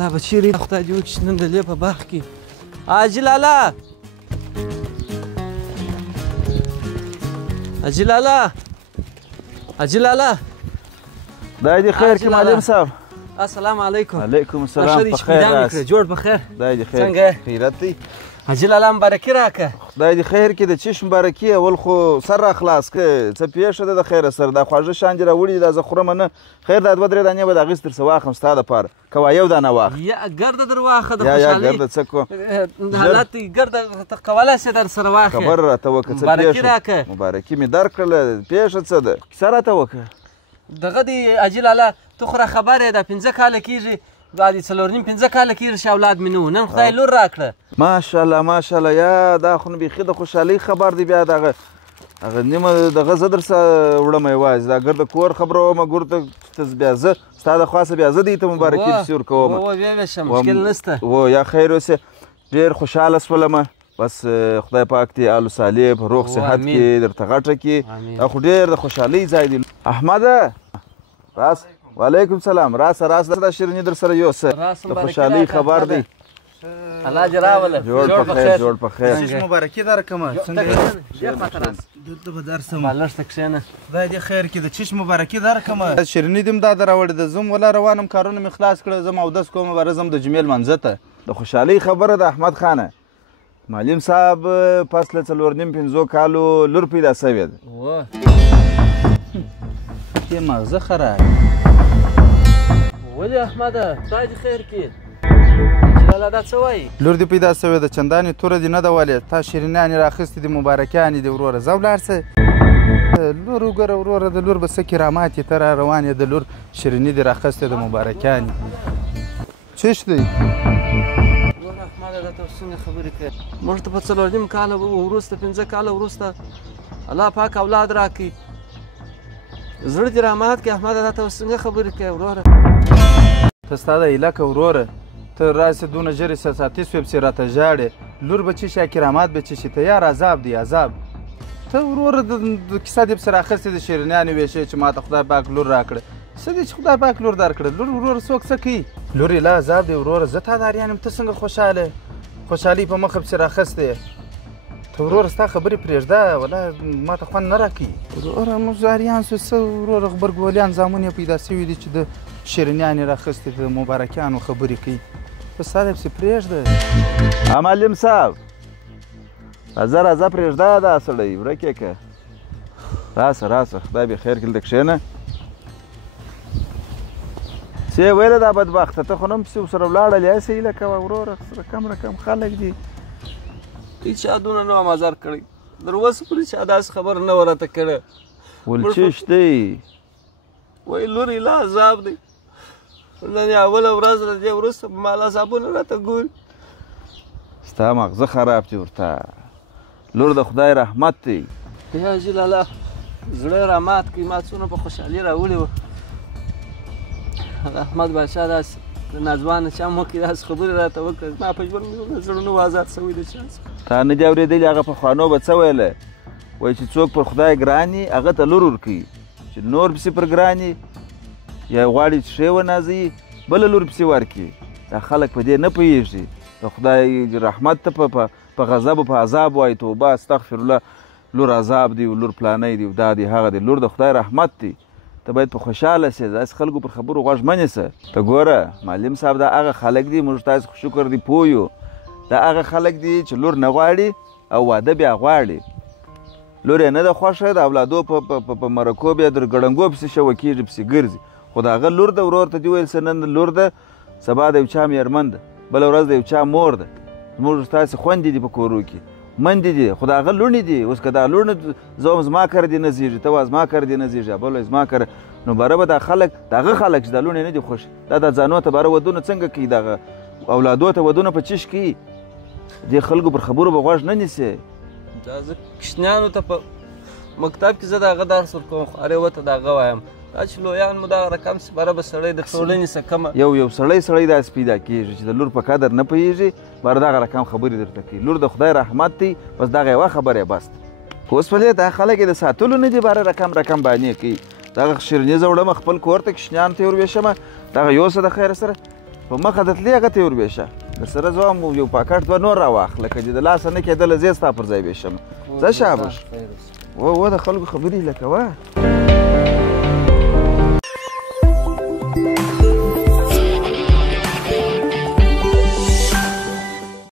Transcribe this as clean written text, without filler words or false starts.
الله به چیرې خدای دې وکړي چې نن د لې په باغ کې حاجي لالا حاجي لالا حاجي لالا خدای دې خیر کړي معلم صاحب. السلام علیکم. وعلیکم السلام. په خیر راست. جوړ په خیر. خدای دې خیر څنګه خیرت دی. حاجي لالا مبارکي راکړه. خدای دې خیر کړي. د چشم مبارکي اول خو سر را خلاص کړه. څه پیښه ده د خیره سره دا خواږه شیان دې راوړي دا زه خورم نه. خیر دا دوه درې دانې به د هغې درڅه واخلم ستا دپاره. کوه یو دانه واخله. یا ګرده در واخله د یا خوشحالۍ. ګرده څه کوم حالات ګرده ته کولی شې در سره واخلې. خبره راته وکړه څه مبارکي راکړه. مبارکي مې درکړله. پیښه څه ده کیسه راته وکړه. دغه دی حاجي لالا ته خو را خبر یې دا 5 کاله کېږي دا دې 4.5 کاله کېږي چې اولاد مې نه و نن خدای لور راکړه. ماشاءالله ماشاءالله. یا دا خو نو بیخي د خوشحالۍ خبر دی. بیا دغه نیمه دغه زه در سره وړم یوازې دا ګرده کور خبره ومه ګور ته بیا زه ستا د خوا څه بیا زه دې ته مبارکي پسې ورکوم. بیا شه مشکل نشته. یا خیر اوسې ډېر خوشحاله شولم. بس خدای پاک دې آل صالح په روغ صحت کې درته غټه کړي. دا خو ډېر د خوشحالۍ ځای دی. احمده راس. وعلیکم السلام. راسه راسه دا شیریني در سره یوسه د خوشحالۍ خبر دی. الله دې راوله. جوړ په خیر جوړ په خیر. څه مبارکي درکړمه. دې خواته راس. دلته به درسم. لږ ته کښېنه. خدای دې خیر کړي. د چشم مبارکي درکړمه. شیریني دې هم دا راوړې ده. زه ولا روانم کارونه مې خلاص کړه. زه م اودس کوم بره ځم د جمعې لمانځه ته. د خوشحالۍ خبره د احمد خانه معلم صاحب پس له 4.5 کالو لور پیدا سوې ده. دې مغزه خراب. ولې احمده خدای دې خیر کړي. حاجي لالا دا څه وایي؟ لور دې پیدا سوې ده. چندانې توره دې نه ده ولې. تا شیرینیانې راخیستې دي مبارکیانې دي وروره. ځه ولاړ شه. لور وګوره وروره د لور به څه کرامات یې ته را روان یې د لور شیریني دې راخیستې د مبارکیانې. چش دی؟ ګوره احمده دا ته څنګه خبرې کوې. موږ ته په 4.5 کاله وروسته 5 کاله وروسته الله پاک اولاد راکړي. زړه دې رامات کړي احمده دا ته څنګه خبرې کوې وروره. ته ستا د هیلکه وروره ته راسې دونه ژر احساساتي سوې پسې راته ژاړې. لور به چی شي کرامات به چی شي. تیار عذاب دی عذاب. ته وروره د کیسه دې پسې راخیستې د شیرینیانې ویشې چې ما ته خدای پاک لور راکړه. څه دی چې خدای پاک لور درکړه. لور وروره څوک څه کوي. لور یې لا عذاب دی وروره. زه تاداریان یم ته څنګه خوشحاله خوشحالي په مخه پسې راخیستې. ته وروره ستا خبرې پرېږده ولا ما ته خوند نه راکوي. وروره موږ زاریان سو څه وروره غبرګولیان زامن یې پیدا سوي دي چې د شیرینیانې راخیستې د مبارکیانو خبرې کوي. په ستا دې پسې پرېږده. معلم صاحب راځه راځه پرېږده دا سړی ورک یې که. راسه راسه خدای به خیر کړي. دلته کښېنه. څه یې ویله دا بدبخته ته خو نه پسې ورسره ولاړلې هسې هیله کوه وروره رقم رقم خلک دي. هېڅ چا دونه نه وم ازار کړی. در اوسه پورې چا داسې خبره نه وه راته کړې. ولچش دی وایي لور یې لا عذاب دی. نن یې اوله ورځ د دې وروسته په مال عذابونه راته ګوري. ستا مغزه خراب دي ورته. لور د خدای رحمت دی. یا حاجي لالا زړه رامات کړي. ما څونه په خوشحالي راوړې وه. احمد باچا داسې د ناځوانه چا مخکې داسې خبرې راته وکړه. ما په ژوند مې زړه نه و ازاد شوی د چا څخه. تا نه دي اورېدلي هغه پخوانو به څه ویله. وایي چې څوک پر خدای ګران وي هغه ته لور ورکوي. چې نور پسې پر ګران وي یا غواړي چې ښې ونازوي بله لور پسې ورکړي. دا خلک په دې نه پوهېږي. د خدای رحمت ته په غضب و په عذاب وایي توبه استغفرالله. لور عذاب دی و لور پلانی دی و دا دی هغه دی. لور د خدای رحمت دی. ته باید په خوشحاله سې. داسې خلکو پر خبرو غوږ مه نیسه. ته ګوره معلم صاحب دا هغه خلک دي موږ تاسې خو شکر دی پوه یو. دا هغه خلک دي چې لور نه غواړي او واده بیا غواړي. لور یې نه ده خوښه د اولادو په مرکو بیا در ګړنګو پسې شوه کېږي پسې ګرځي. خو د هغه لور ده ورور ته دې ویل څه نن لور ده سبا د یو چا مېرمن ده بله ورځ د یو چا مور ده. زموږ ستاسې خویندې دي په کورو کې مندې دي. خو د هغه لوڼې دي. اوس که دا لوڼه زه هم زما کره دې نه زېږي ته وا زما کره دې نه زېږي بل وایي زما کره. نو باره به دا خلک د هغه خلک چې دا لوڼې نه دي خوښ دا د ځانو ته باره ودونه څنګه کوي. دغه اولادو ته ودونه په چش کوي. دې خلکو پر خبرو به غوږ نه نیسې. دا زه کوچنیانو ته په مکتب کې زه د هغه درس ورکوم. خو هرې ورته د هغه وایم دا چې لویان مو دغه رقم چې باره به سړی د ټولنې څه کمه یو سړی داسې پیدا کېږي چې د لور په قدر نه پوهېږي باره دغه رقم خبرې درته کوي. لور د خدای رحمت دی. بس دغه یوه خبره یې بس ده. اوس په دا خلک یې د ساتلو نه دي باره رقم باندې کوي. دغه شیریني زه وړم خپل کور ته کوچنیانو ته یې ور ویشمه. دغه یوسه د خیره سره په مخه د تلې هغه ته یې وربېشه که سره زه هم یو پاکټ دوه نور راواخله که چې د لاسه نه کېدله زه یې ستا پر ځای بېشم ځه شابش و د خلکو خبرې هیله کوه